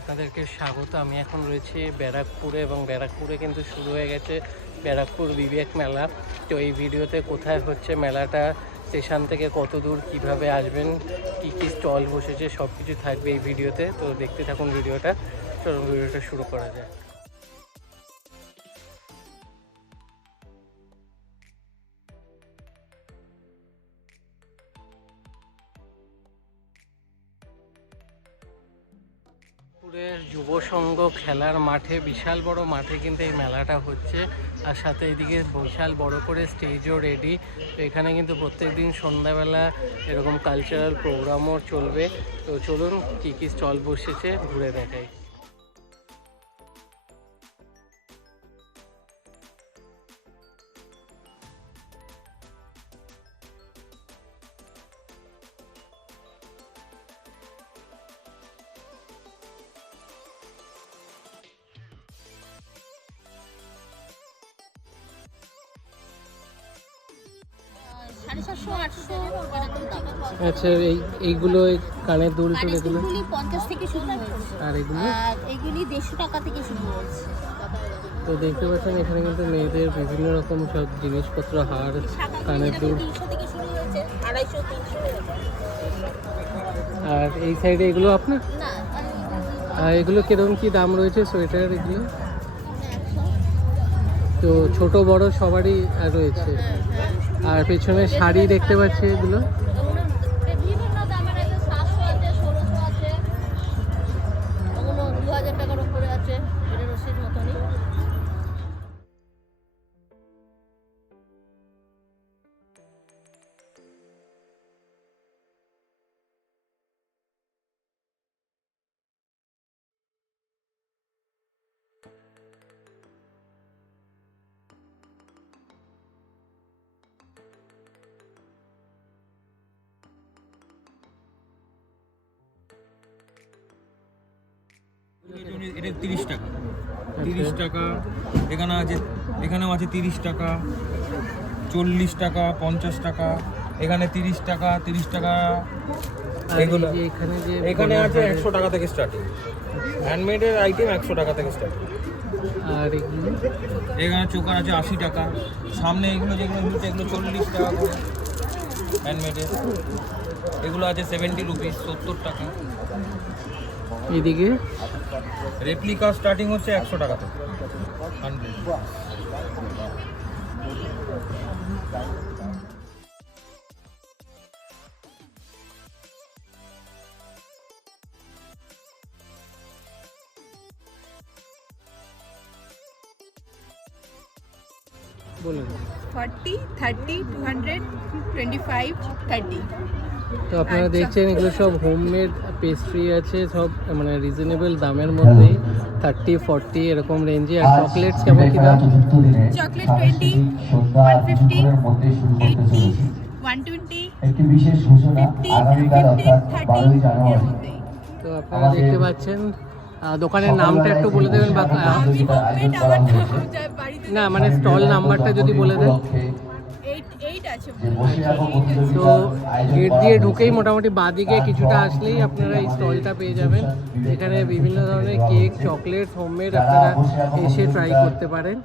আপনাদেরকে স্বাগত। আমি এখন রয়েছি ব্যারাকপুরে এবং ব্যারাকপুরে কিন্তু শুরু হয়ে গেছে ব্যারাকপুর বিবেক মেলা। তো এই ভিডিওতে কোথায় হচ্ছে মেলাটা, স্টেশন থেকে কত দূর, কীভাবে আসবেন, কী কী স্টল বসেছে, সব কিছু থাকবে এই ভিডিওতে। তো দেখতে থাকুন ভিডিওটা। চলুন ভিডিওটা শুরু করা যায়। ব্যারাকপুরের যুব সংঘ খেলার মাঠে, বিশাল বড় মাঠে কিন্তু এই মেলাটা হচ্ছে। আর সাথে এদিকে বিশাল বড় করে স্টেজও রেডি। তো এখানে কিন্তু প্রত্যেক দিন সন্ধ্যাবেলা এরকম কালচারাল প্রোগ্রামও চলবে। তো চলুন কী কী স্টল বসেছে ঘুরে দেখাই। আচ্ছা, এইগুলো কানের দুল টুল এগুলো 50 থেকে শুরু হয়েছে, আর এগুলো এগুলি 150 টাকা থেকে শুরু হয়েছে। তো দেখতে পাচ্ছেন এখানে কিন্তু মেয়েদের বিভিন্ন রকম সব জিনিসপত্র, হার, কানের দুল। 300 থেকে শুরু হয়েছে, 250 300 এরকম। আর এই সাইডে এগুলো আপনার? না, আর এগুলো কিরকম কি দাম রয়েছে সোয়েটার এগুলো? তো ছোট বড় সবারই রয়েছে। আর পেছনে শাড়ি দেখতে পাচ্ছি এগুলো। বিভিন্ন দামের আছে, 700 আছে, 1600 আছে, ওগুলো 2000 টাকার উপরে আছে, বেনারসির মতনই। এটা 30 টাকা, 30 টাকা। এখানে আছে, এখানেও আছে 30 টাকা, 40 টাকা, 50 টাকা। এখানে 30 টাকা, 30 টাকা। এগুলো এখানে আছে 100 টাকা থেকে স্টার্টিং। হ্যান্ডমেডের আইটেম 100 টাকা থেকে স্টার্টিং। আর এগুলো এখানে চোকার আছে 80 টাকা। সামনে এগুলো যেগুলো নিচে এগুলো 40 টাকা করে হ্যান্ডমেডের। এগুলো আছে 70 রুপিস, 70 টাকা। এদিকে রেপ্লিকা স্টার্টিং হচ্ছে 100 টাকা থেকে 100। বলুন। 40, 30, 200, 25, 30। তো আপনারা দেখছেন এগুলো সব হোমমেড পেস্ট্রি আছে, সব মানে রিজনেবল দামের মধ্যেই, 30, 40 এরকম রেঞ্জে। আর চকলেটস কেমন কি দাম? চকলেট 20, 150, 80, 120, 50, 50, 30 এর মধ্যেই। তো আপনারা দেখতে পাচ্ছেন দোকানের নামটা একটু বলে দেবেন বা আমি হোমমেড, আমার নাম যায় বাড়িতে। না মানে স্টল নাম্বারটা যদি বলে দেন। 8 আছে। তো গেট দিয়ে ঢুকেই মোটামুটি বাঁদিকে কিছুটা আসলেই আপনারা এই স্টলটা পেয়ে যাবেন। এখানে বিভিন্ন ধরনের কেক, চকলেট, হোমমেড আপনারা এসে ট্রাই করতে পারেন।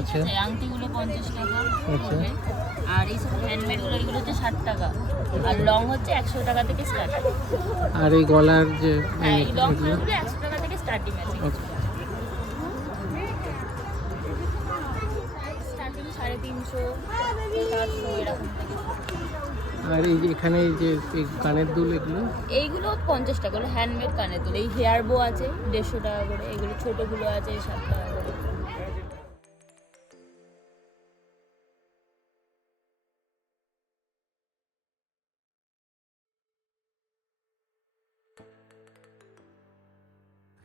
আচ্ছা, আংটিগুলো 50 টাকা আচ্ছা। পড়বে। আর এইসব হ্যান্ডমেডগুলো এগুলো হচ্ছে 60 টাকা, আর লং হচ্ছে 100 টাকা থেকে স্টার্ট। আর এই গলার যে হ্যাঁ, এই লং ফুলগুলো 100 টাকা থেকে স্টার্টিং আছে। আচ্ছা। স্টার্টিং 350, 400 এরকম থেকে। আর এই যে এখানে এই যে এই কানের দুল এগুলো এইগুলো 50 টাকা, হলো হ্যান্ডমেড কানের দুল। এই হেয়ার বো আছে 150 টাকা করে, এগুলো ছোটোগুলো আছে 7 টাকা করে।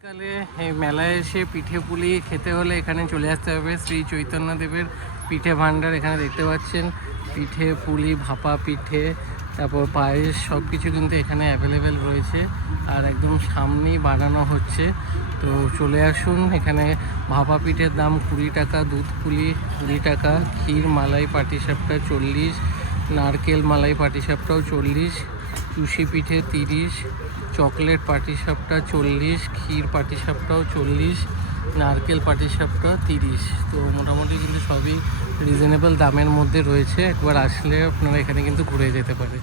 কালে এই মেলায় এসে পিঠে পুলি খেতে হলে এখানে চলে আসতে হবে। শ্রী চৈতন্যদেবের পিঠে ভাণ্ডার এখানে দেখতে পাচ্ছেন। পিঠে পুলি, ভাপা পিঠে, তারপর পায়েস সব কিছু কিন্তু এখানে অ্যাভেলেবেল রয়েছে। আর একদম সামনেই বানানো হচ্ছে। তো চলে আসুন। এখানে ভাপা পিঠের দাম 20 টাকা, দুধ পুলি 20 টাকা, ক্ষীর মালাই পাটিসাপটা 40, নারকেল মালাই পাটিসাপটাও 40, চুষি পিঠে 30, চকলেট পাটিসাপটা 40, ক্ষীর পাটিসাপটাও 40, নারকেল পাটিসাপটা 30। তো মোটামুটি কিন্তু সবই রিজনেবল দামের মধ্যে রয়েছে। একবার আসলে আপনারা এখানে কিন্তু ঘুরে যেতে পারে।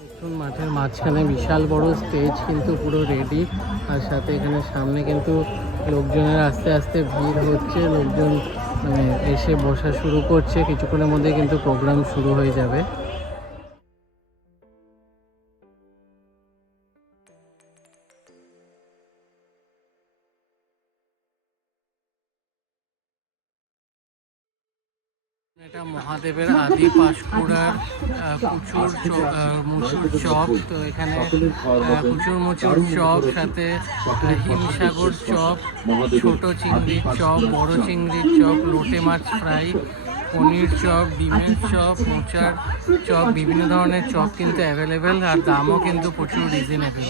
দেখুন মাঠের মাঝখানে বিশাল বড় স্টেজ কিন্তু পুরো রেডি। আর সাথে এখানে সামনে কিন্তু লোকজনের আস্তে আস্তে ভিড় হচ্ছে। লোকজন মানে এসে বসা শুরু করছে। কিছুক্ষণের মধ্যে কিন্তু প্রোগ্রাম শুরু হয়ে যাবে। এটা মহাদেবের আদি পাঁশকুড়ার মুচুর চপ। তো এখানে মুচুর চপ, সাথে হিমসাগর চপ, ছোট চিংড়ির চপ, বড় চিংড়ির চপ, লোটে মাছ ফ্রাই, পনির চপ, ডিমের চপ, মোচার চপ, বিভিন্ন ধরনের চপ কিন্তু অ্যাভেলেবেল। আর দামও কিন্তু প্রচুর রিজনেবল।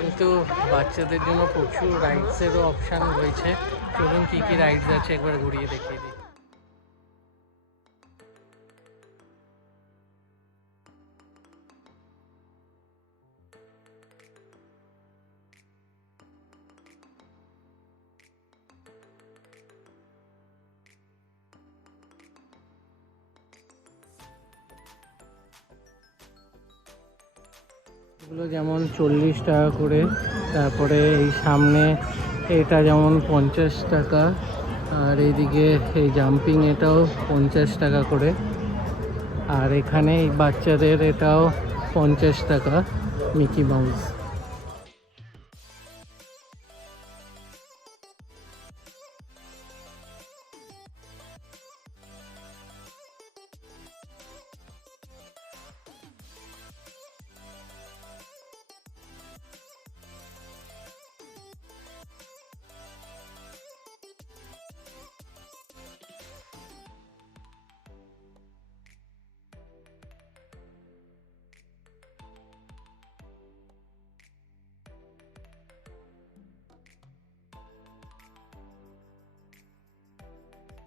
কিন্তু বাচ্চাদের জন্য প্রচুর রাইডসেরও অপশান রয়েছে। চলুন কী কী রাইডস আছে একবার ঘুরিয়ে দেখিয়ে দিই। এগুলো যেমন 40 টাকা করে, তারপরে এই সামনে এটা যেমন 50 টাকা, আর এইদিকে এই জাম্পিং এটাও 50 টাকা করে, আর এখানে এই বাচ্চাদের এটাও 50 টাকা মিকি মাউস।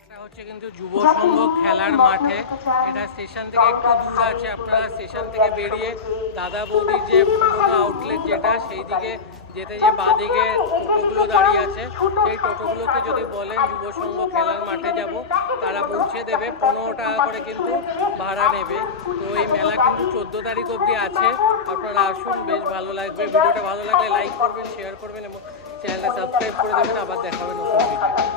এটা হচ্ছে কিন্তু যুব সংঘ খেলার মাঠে, এটা স্টেশন থেকে একটু দূর আছে। আপনারা স্টেশন থেকে বেরিয়ে দাদা বৌদির যে পুরোনো আউটলেট যেটা, সেই দিকে যেতে যে বাঁদিকে টোটোগুলো দাঁড়িয়ে আছে, সেই টোটোগুলোকে যদি বলেন যুব সংঘ খেলার মাঠে যাব, তারা পৌঁছে দেবে। 15 টাকা করে কিন্তু ভাড়া নেবে। তো এই মেলা কিন্তু 14 তারিখ অবধি আছে। আপনারা আসুন, বেশ ভালো লাগবে। ভিডিওটা ভালো লাগলে লাইক করবেন, শেয়ার করবেন এবং চ্যানেলটা সাবস্ক্রাইব করে দেবেন। আবার দেখাবেন নতুন ভিডিও।